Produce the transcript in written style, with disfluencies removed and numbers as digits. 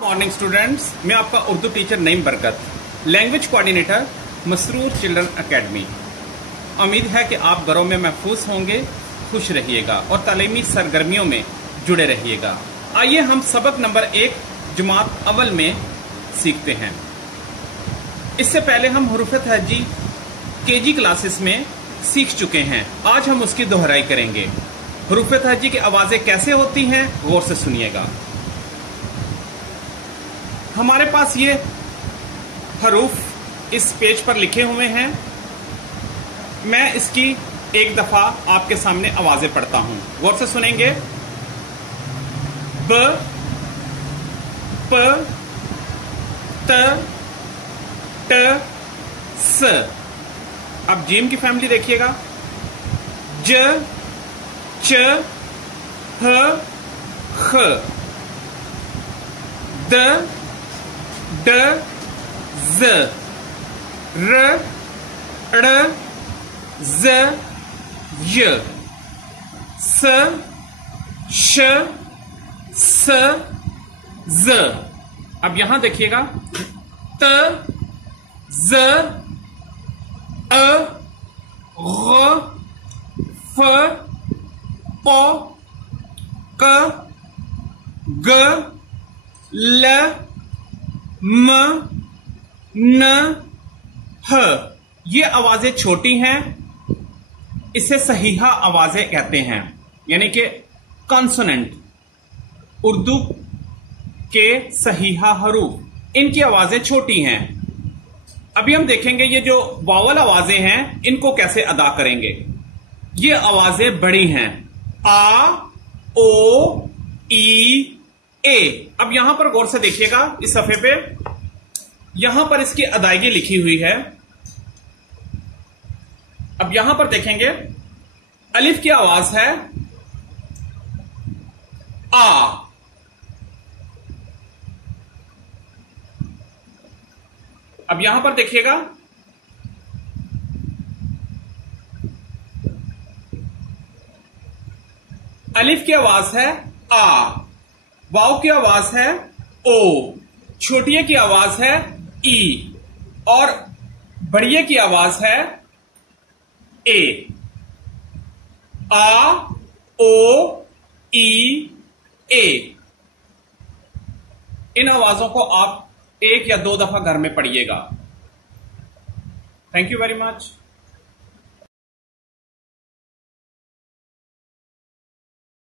Morning students, मैं आपका Urdu teacher Naeem बरकत, language coordinator Masroor children academy. उम्मीद है कि आप घरों में महफूज होंगे, खुश रहिएगा और तालीमी सरगर्मियों में जुड़े रहिएगा। आइए हम सबक नंबर 1 जमात अव्वल में सीखते हैं। इससे पहले हम हुरूफ तहज्जी केजी क्लासेस में सीख चुके हैं। आज हम उसकी दोहराई करेंगे। हुरूफ तहज्जी की आवाजें कैसे होती हैं, गौर से सुनिएगा। हमारे पास ये हरूफ इस पेज पर लिखे हुए हैं। मैं इसकी एक दफा आपके सामने आवाजें पढ़ता हूं, गौर से सुनेंगे। ब, प, त, ट, स। अब जीम की फैमिली देखिएगा। ज, च, ह, ख, द, ड, ज, र, ड़, ज, य, स, श, स, ज। अब यहां देखिएगा। त, ज, अ, ग, फ, प, क, ग, ल, म, न, ह। ये आवाजें छोटी हैं, इसे सहीहा आवाजें कहते हैं, यानी कि कॉन्सोनेंट। उर्दू के सहीहा हरूफ, इनकी आवाजें छोटी हैं। अभी हम देखेंगे ये जो वावल आवाजें हैं इनको कैसे अदा करेंगे। ये आवाजें बड़ी हैं। आ, ओ, ई, ए। अब यहां पर गौर से देखिएगा, इस सफे पे यहां पर इसकी अदायगी लिखी हुई है। अब यहां पर देखेंगे, अलिफ की आवाज है आ। अब यहां पर देखिएगा, अलिफ की आवाज है आ, वाव की आवाज है ओ, छोटिये की आवाज है ई और बड़िये की आवाज है ए। आ, ओ, ई, ए। इन आवाजों को आप 1 या 2 दफा घर में पढ़िएगा। Thank you very much.